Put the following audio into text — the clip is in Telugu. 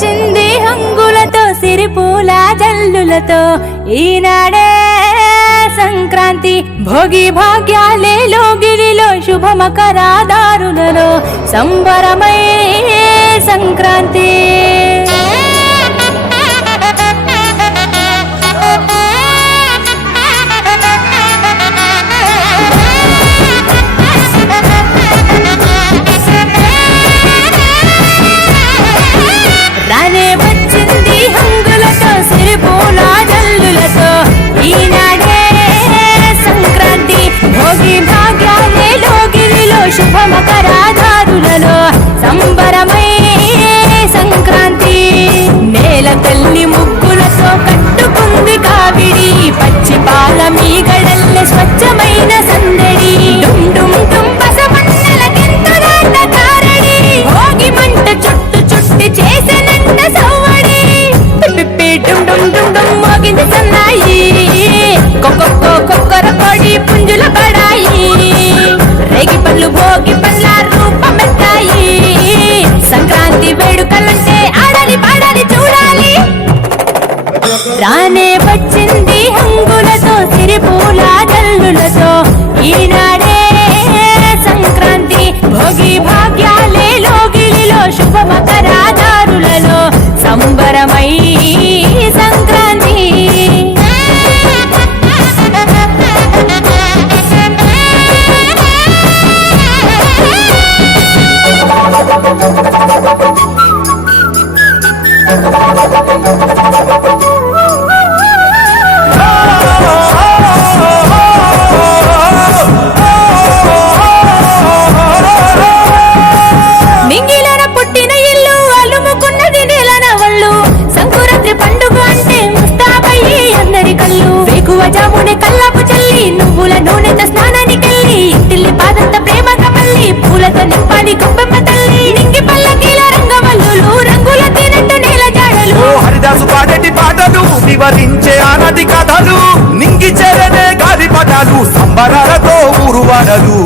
వచ్చింది హంగులతో సిరిపూల జల్లులతో ఈనాడే సంక్రాంతి భోగి భాగ్యాలే లోగిలిలో శుభమకరాదారులలో సంబరమై సంక్రాంతి రానే వచ్చింది హంగులతో సిరిపూల జల్లులతో ఈనాడే సంక్రాంతి భోగి భాగ్యాలే లోగిలిలో శుభమకరాదారులలో సంబరమై సంక్రాంతి నేల తల్లి ముగ్గులతో కట్టుకుంది కావిడి పచ్చి పాల మీగడల్లె స్వచ్ఛమైన సందడి డుమ్ డుమ్ డుమ్ పసపన్నెలకెంత దాట కారడి భోగి మంట చుట్టు చుట్టి చేసెనంట సవ్వడి పిప్పి డుమ్ డుమ్ డుమ్ డుమ్ మోగింది సన్నాయి కొక్కొక్కో కొక్కర కొడి పుంజుల పడాయి రేగి పళ్ళు భోగి పళ్ళ రూపమెత్తాయి సంక్రాంతి వేడుకలంటే ఆడాలి పాడాలి చూడాలి రానే వచ్చింది హంగులతో సిరిపూల జల్లులతో ఈనాడే సంక్రాంతి భోగి భాగ్యాలే లోగిలిలో శుభమకరాదారులలో సంబరమై సంక్రాంతి నింగిలన పుట్టిన ఇల్లు అలుముకున్నది నేలన వళ్ళు సంకురాత్రి పండుగ అంటే ముస్తాబయ్యి అందరి కళ్ళు వేకువ జామునే కల్లాపు చల్లి నువ్వుల నూనెతో స్నానానికెళ్ళి ఇంటిల్లి పాదంత ప్రేమగా మళ్ళీ పూలతో నింపాలి గొప్పెమ్మ తల్లి నింగి పల్లకీల రంగవల్లులు రంగుల తీనట్టు నేల జాడలు హరిదాసు పాడేటి పాటలు వివరించే ఆనది కథలు నింగి చెరనే గాలి పటాలు సంబరాలతో ఊరువాడలు